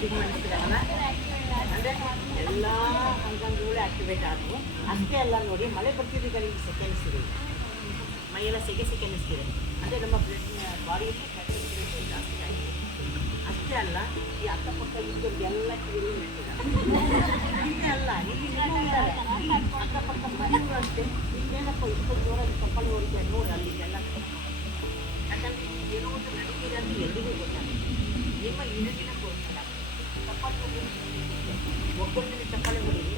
ಡಿಗ್ ಮಾಡಿಸ್ತಿದ್ದಾರಲ್ಲ, ಅಂದರೆ ಎಲ್ಲ ಅಂಗಾಂಗಗಳು ಆ್ಯಕ್ಟಿವೇಟ್ ಆದವು. ಅಷ್ಟೇ ಅಲ್ಲ ನೋಡಿ, ಮಳೆ ಬರ್ತಿದ್ದೀಗ ನಿಮಗೆ ಸೆಕೆಂಡ್ಸ್ ಇದೆ, ಮೈಯೆಲ್ಲ ಸೆಕೆ ಅನ್ನಿಸ್ತಿದೆ. ಅಂದರೆ ನಮ್ಮ ಬಾಡಿಯಲ್ಲಿ ಫ್ಯಾಕ್ಟರಿ ಜಾಸ್ತಿ ಆಗಿದೆ. ಅಷ್ಟೇ ಅಲ್ಲ, ಈ ಅಕ್ಕಪಕ್ಕ ಇದ್ದವ್ರಿಗೆಲ್ಲ ಕಿವಿ ಇಟ್ಟಿದ್ದಾರೆ. ಇಷ್ಟೇ ಅಲ್ಲ, ಇಲ್ಲಿ ಇದ್ದಾರೆ ಅಕ್ಕಪಕ್ಕ ಮನೆಗಳು ಅಷ್ಟೇ. ಇನ್ನೇನಪ್ಪ ಇಷ್ಟೊಂದು ಜೋರಾಗಿ ಚಪ್ಪಲಿ ಹೊಡಿತಾರೆ ನೋಡಿ, ಅಲ್ಲಿಗೆಲ್ಲ. ಯಾಕಂದರೆ ಏನೋ ಒಂದು ನಡೀತಿದೆ ಅಂತ ಎಲ್ರಿಗೂ ಗೊತ್ತಾಗುತ್ತೆ. ನಿಮ್ಮ ಇಂದಿನ ಗೊತ್ತಿಲ್ಲ, ಚಪ್ಪಲಿ ಒಬ್ಬೊಬ್ಬರಿಗೆ ಚಪ್ಪಲಿ ಹೊಡೀರಿ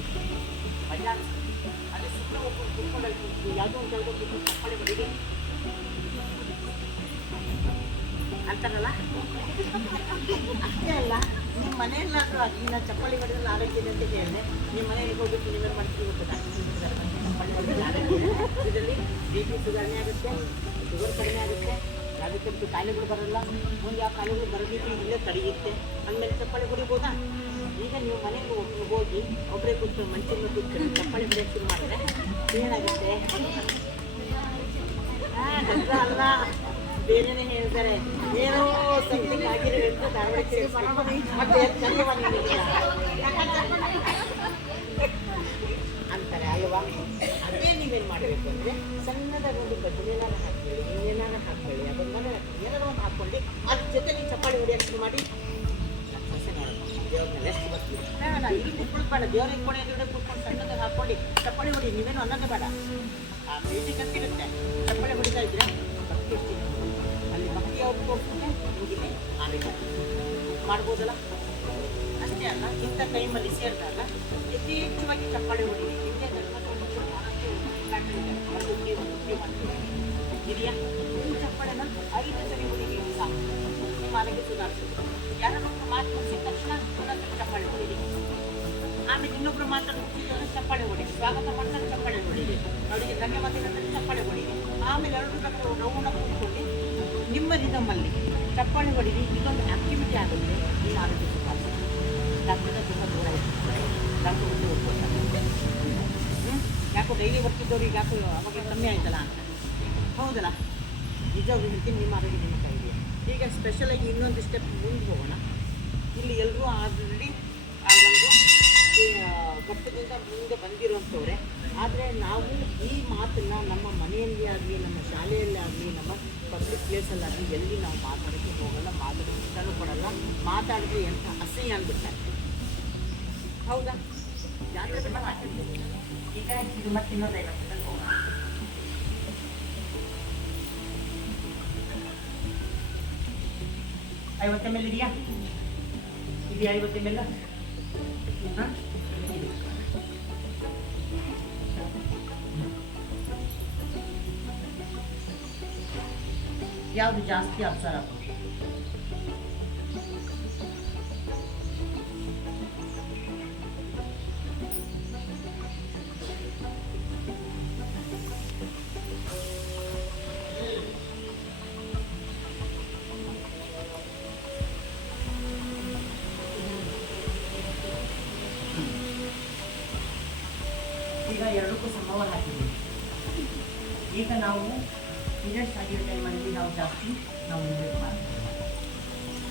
ಮಜಾ ಅನಿಸುತ್ತೆ. ಅದೇ ಸುಮ್ಮನೆ ಒಬ್ಬರು ಕುತ್ಕೊಂಡಲ್ಲಿ ಯಾವುದೋ ಒಂದು ಜಾಗ ಕೂತ್ಕೊಂಡು ಚಪ್ಪಲಿ ಹೊಡೀರಿ ಅಂತಾರಲ್ಲ. ಅಷ್ಟೇ ಅಲ್ಲ, ನಿಮ್ಮ ಮನೆಯಲ್ಲಾದರೂ ಆಗಿ ನಾನು ಚಪ್ಪಲಿ ಹೊಡೆದ್ರೆ ಆರೋಗ್ಯ ಇದೆ ಅಂತ ಹೇಳಿದೆ, ನಿಮ್ಮ ಮನೆಯಲ್ಲಿ ಹೋಗ್ಬಿಟ್ಟು ನೀವೇನು ಮಾಡ್ತೀವಿ ಗೊತ್ತಾ? ಚಪ್ಪಲಿ ಹೊಡೆದ್ರೆ ಆರೋಗ್ಯ ಇದರಲ್ಲಿ ಬಿ ಪಿ ಸುಧಾರಣೆ ಆಗುತ್ತೆ, ಶುಗರ್ ಕಡಿಮೆ ಆಗುತ್ತೆ, ಯಾವುದಕ್ಕಂತೂ ಕಾಯಿಲೆಗಳು ಬರೋಲ್ಲ. ಮುಂದೆ ಯಾವ ಕಾಯಿಲೆಗಳು ಬರೋದಿತ್ತು ಇಲ್ಲೇ ತಡೆಯುತ್ತೆ. ಅಂದಮೇಲೆ ಚಪ್ಪಲಿ ಹೊಡಿಬೋದಾ? ಈಗ ನೀವು ಮನೆಗೆ ಹೋಗಿ ಒಬ್ಬರೇ ಕೂತ್ಕೊಂಡು ಮಂಚಿನ ಕೂತ್ಕೊಂಡು ಚಪ್ಪಲಿ ಹೊಡೆಯೋಕ್ಕೆ ಶುರು ಮಾಡಿದ್ರೆ ಏನಾಗುತ್ತೆ? ಡಾಕ್ಟ್ರ ಅಲ್ಲ, ಬೇರೆನೇ ಹೇಳ್ತಾರೆ, ಏನೋ ಸಂಥಿಂಗ್ ಆಗಿದೆ ಅಂತ ಧಾರವಾಡ ಮತ್ತೆ ಅಂತಾರೆ ಅಲ್ವಾ? ಅದೇ ನೀವೇನು ಮಾಡಬೇಕು ಅಂದರೆ ಸಣ್ಣದಾಗಿ ಒಂದು ಬದನೇನಾರು ಹಾಕ್ಕೊಳ್ಳಿ, ಇನ್ನೇನಾರು ಹಾಕ್ಕೊಳ್ಳಿ, ಅದೊಂದು ಏನಾರು ಒಂದು ಹಾಕ್ಕೊಂಡು ಅದ್ರ ಜೊತೆ ನೀವು ಚಪ್ಪಾಳಿ ಹೊಡಿಯೋಕೆ ಶುರು ಮಾಡಿ. ದೇವ್ರನ್ನ ರೆಸ್ಟ್ ಬರ್ತೀವಿ. ನಾನು ಇಲ್ಲಿ ಕುತ್ಕೊಳ್ಬೇಡ, ದೇವ್ರ ಇಟ್ಕೊಂಡು ಎದುರುಗಡೆ ಕೂತ್ಕೊಂಡು ಸಣ್ಣದಾಗಿ ಹಾಕ್ಕೊಂಡು ಚಪ್ಪಾಳಿ ಹೊಡಿ, ನೀವೇನು ಅನ್ನೋದೇ ಬೇಡ. ಆ ಮೀಟಿಂಗ್ ಅಂತಿರುತ್ತೆ, ಚಪ್ಪಾಳಿ ಹೊಡಿತಾ ಇದ್ರೆ ಭಕ್ತಿ ಇರ್ತೀನಿ, ಅಲ್ಲಿ ಭಕ್ತಿ ಅವ್ರು ತೋರಿಸ್ತಾರೆ, ಮುಗಿಲಿ ಆಮೇಲೆ ಮಾಡ್ಬೋದಲ್ಲ. ಅಷ್ಟೇ ಅಲ್ಲ, ಇಂಥ ಟೈಮಲ್ಲಿ ಸೇರಿದಾಗ ಯಥೇಚ್ಛವಾಗಿ ಚಪ್ಪಾಳಿ ಹೊಡೀರಿ. ಹಿಂದೆ ಇದೆಯಾ? ಈ ಚಪ್ಪಾಳೆನ 5 ಸರಿ ಹೊಡೀರಿ ಸಾಕು, ನಿಮ್ಮ ಆರೋಗ್ಯ ಸುಧಾರಿಸುತ್ತೆ. ಯಾರನ್ನೊಬ್ಬರು ಮಾತು ಮುಗಿಸಿದ ತಕ್ಷಣ ಇನ್ನೊಂದು ಚಪ್ಪಾಳೆ ಹೊಡೀರಿ. ಆಮೇಲೆ ಇನ್ನೊಬ್ರು ಮಾತಾಡೋದು ಚಪ್ಪಾಳೆ ಹೊಡೀರಿ. ಸ್ವಾಗತ ಮಾಡ್ತಾರೆ ಚಪ್ಪಾಳೆ ಹೊಡೀರಿ. ಅವರಿಗೆ ಧನ್ಯವಾದಗಳಂದ್ರೆ ಚಪ್ಪಾಳೆ ಹೊಡೀರಿ. ಆಮೇಲೆ ಎಲ್ಲರೂ ರೌಂಡಾಗಿ ಕೂತ್ಕೊಂಡು ನಿಮ್ಮ ರಿದಮಲ್ಲಿ ಚಪ್ಪಾಳೆ ಹೊಡೀರಿ. ಇದೊಂದು ಆ್ಯಕ್ಟಿವಿಟಿ ಆಗುತ್ತೆ, ನಿಮ್ಮ ಆರೋಗ್ಯ ಸುಧಾರಿಸುತ್ತೆ. ಡಾಕ್ಟರ್ನ ತುಂಬ ದೂರ ಇರ್ತಾರೆ, ಡಾಕ್ಟರ್ ಮುಂದೆ ಹೋಗ್ತಾರೆ. ಯಾಕೋ ಡೈಲಿ ಬರ್ತಿದ್ದವ್ರಿಗೆ ಯಾಕೋ ಅವಾಗ ಕಮ್ಮಿ ಆಯ್ತಲ್ಲ ಅಂತ. ಹೌದಲ್ಲ? ನಿಜವಾಗ್ಲೂ ಹೇಳ್ತೀನಿ, ನಿಮ್ಮ ಆರೋಗ್ಯ ನಿಮ್ಮ ಕೈಗೆ. ಈಗ ಸ್ಪೆಷಲಾಗಿ ಇನ್ನೊಂದು ಸ್ಟೆಪ್ ಮುಂದೆ ಹೋಗೋಣ. ಇಲ್ಲಿ ಎಲ್ಲರೂ ಆಲ್ರೆಡಿ ಆ ಒಂದು ಕಷ್ಟದಿಂದ ಮುಂದೆ ಬಂದಿರೋಂಥವ್ರೆ. ಆದರೆ ನಾವು ಈ ಮಾತನ್ನು ನಮ್ಮ ಮನೆಯಲ್ಲಿ ಆಗಲಿ, ನಮ್ಮ ಶಾಲೆಯಲ್ಲಿ ಆಗಲಿ, ನಮ್ಮ ಪಬ್ಲಿಕ್ ಪ್ಲೇಸಲ್ಲಾಗಲಿ ಎಲ್ಲಿ ನಾವು ಮಾತಾಡೋಕ್ಕೆ ಹೋಗಲ್ಲ, ಮಾತಾಡೋಕ್ಕೆ ಇಷ್ಟನೂ ಕೊಡಲ್ಲ. ಮಾತಾಡಿದ್ರೆ ಎಂಥ ಅಸಹ್ಯ ಅಂದ್ಬಿಡ್ತಾರೆ. ಹೌದಾ? ಜಾತ್ರೆ ತುಂಬ ಮಾತಾಡ್ತೀವಿ. ಈಗ ಇದು ಮತ್ತೆ ಇನ್ನೊಂದು 50 ಹೋಗೋಣ. 50 ml ಇದೆಯಾ? ಇದೆಯಾ 50 ml? ಹಾಂ, ಯಾವುದು ಜಾಸ್ತಿ ಅಪ್ಸರ? ಈಗ ಎರಡಕ್ಕೂ ಸಮವ ಹಾಕಿದ್ದೀವಿ. ಈಗ ನಾವು ಪೀರಿಯಡ್ಸ್ ಆಗಿರೋ ಟೈಮಲ್ಲಿ ನಾವು ಜಾಸ್ತಿ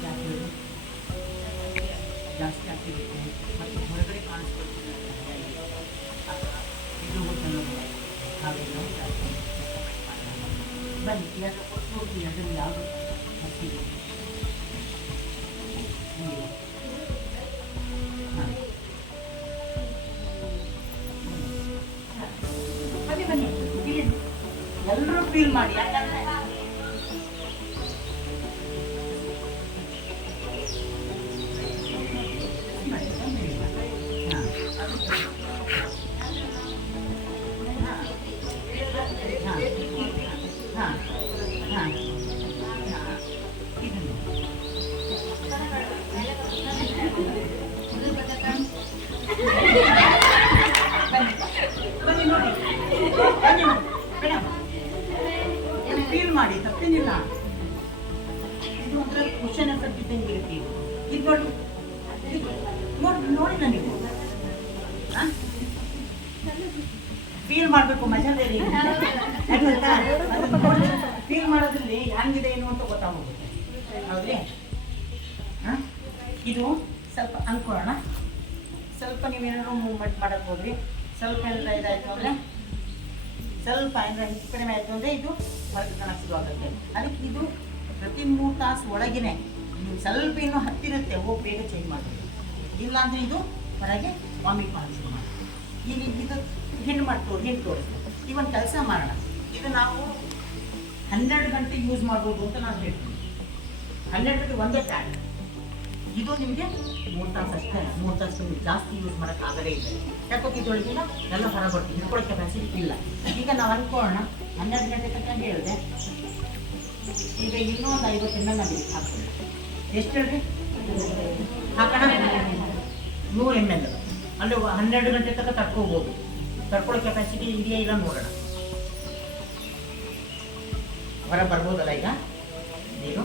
ಮಾಡ್ತೀವಿ, ಜಾಸ್ತಿ ಆಗ್ತಿರುತ್ತೆ. ಮತ್ತು ಹೊರಗಡೆ ಕಾಣಿಸ್ಕೊಳ್ತಿದೆ ಇದು ಗೊತ್ತಲ್ಲ, ಹಾಗಾಗಿ ನಾವು ಜಾಸ್ತಿ ಬನ್ನಿ ಎರಡು ಕೊಟ್ಟು ಹೋಗಿ. ಅದರಲ್ಲಿ ಯಾವುದು ಹಸಿದೆ? ಹಾಂ, ಬನ್ನಿ ಬನ್ನಿ, ಇಲ್ಲಿ ಎಲ್ಲರೂ ಫೀಲ್ ಮಾಡಿ. ಯಾಕಂದರೆ ಫೀಲ್ ಮಾಡಿ, ತಪ್ಪೇನಿಲ್ಲ. ಇದು ಒಂಥರ ಕ್ವಶನ್ ಆನ್ಸರ್ ಬಿದ್ದಂಗೆ ಇರುತ್ತೆ. ಇದು ನೋಡಿ ನೀವು ಫೀಲ್ ಮಾಡಬೇಕು, ಮಜಾ ಬೇರೆ. ಫೀಲ್ ಮಾಡೋದ್ರಲ್ಲಿ ಹೆಂಗಿದೆ ಏನು ಅಂತ ಗೊತ್ತಾಗೋಗುತ್ತೆ. ಹೌದ್ರಿ? ಇದು ಸ್ವಲ್ಪ ಅಂದ್ಕೊಳ್ಳೋಣ. ಸ್ವಲ್ಪ ನೀವೇನಾದ್ರು ಮೂವ್ಮೆಂಟ್ ಮಾಡೋಕ್ಕೆ ಹೋಗ್ರಿ, ಸ್ವಲ್ಪ ಏನಾರ ಇದಾಯಿತು ಅಂದರೆ, ಸ್ವಲ್ಪ ಏನಾರ ಹೆಚ್ಚು ಕಡಿಮೆ ಆಯಿತು ಅಂದರೆ ಇದು ಹೊರಗೆ ಕಾಣಕ್ಕೆ ಶುರು ಆಗುತ್ತೆ. ಅದಕ್ಕೆ ಇದು ಪ್ರತಿ 3 ತಾಸು ಒಳಗೇ ನೀವು ಸ್ವಲ್ಪ ಇನ್ನೂ ಹತ್ತಿರುತ್ತೆ, ಹೋಗಿ ಬೇಗ ಚೇಂಜ್ ಮಾಡಬೇಕು. ಇಲ್ಲಾಂದರೆ ಇದು ಹೊರಗೆ ವಾಮಿಟ್ ಮಾಡೋಕ್ಕೆ ಶುರು ಮಾಡಿ. ಈಗ ಇದು ಹಿಂಡು ತೋರಿಸ್ತು. ಈಗ ಒಂದು ಕೆಲಸ ಮಾಡೋಣ, ಇದು ನಾವು 12 ಗಂಟೆ ಯೂಸ್ ಮಾಡ್ಬೋದು ಅಂತ ನಾನು ಹೇಳ್ತೀನಿ. 12 ಗಂಟೆ ಒಂದೇ ಪ್ಯಾಡ್. ಇದು ನಿಮಗೆ 3 ತಾಸು ಅಷ್ಟೇ, 3 ತಾಸು ನಿಮಗೆ ಜಾಸ್ತಿ ಯೂಸ್ ಮಾಡೋಕ್ಕಾಗದೇ ಇಲ್ಲ. ಯಾಕೆ ಇದರೊಳಗಿನ ಎಲ್ಲ ಹೊರ ಬರ್ತೀವಿ, ಹಿಡ್ಕೊಳ್ಳೋ ಕೆಪಾಸಿಟಿ ಇಲ್ಲ. ಈಗ ನಾವು ಅಂದ್ಕೊಳ್ಳೋಣ 12 ಗಂಟೆ ತನಕ ಹೇಳಿದೆ. ಈಗ ಇನ್ನೂ ಒಂದು 50 ml ನಾವು ಇದಕ್ಕೆ ಹಾಕ್ತೀವಿ. ಎಷ್ಟು ಹೇಳ್ರಿ ಹಾಕೋಣ? 100 ml. ಅಲ್ಲಿ 12 ಗಂಟೆ ತನಕ ತಡ್ಕೋಬೋದು. ತಡ್ಕೊಳ್ಳೋ ಕೆಪಾಸಿಟಿ ಇದೆಯಾ ಇಲ್ಲ ನೋಡೋಣ. ಹೊರ ಬರ್ಬೋದಲ್ಲ ಈಗ ನೀರು.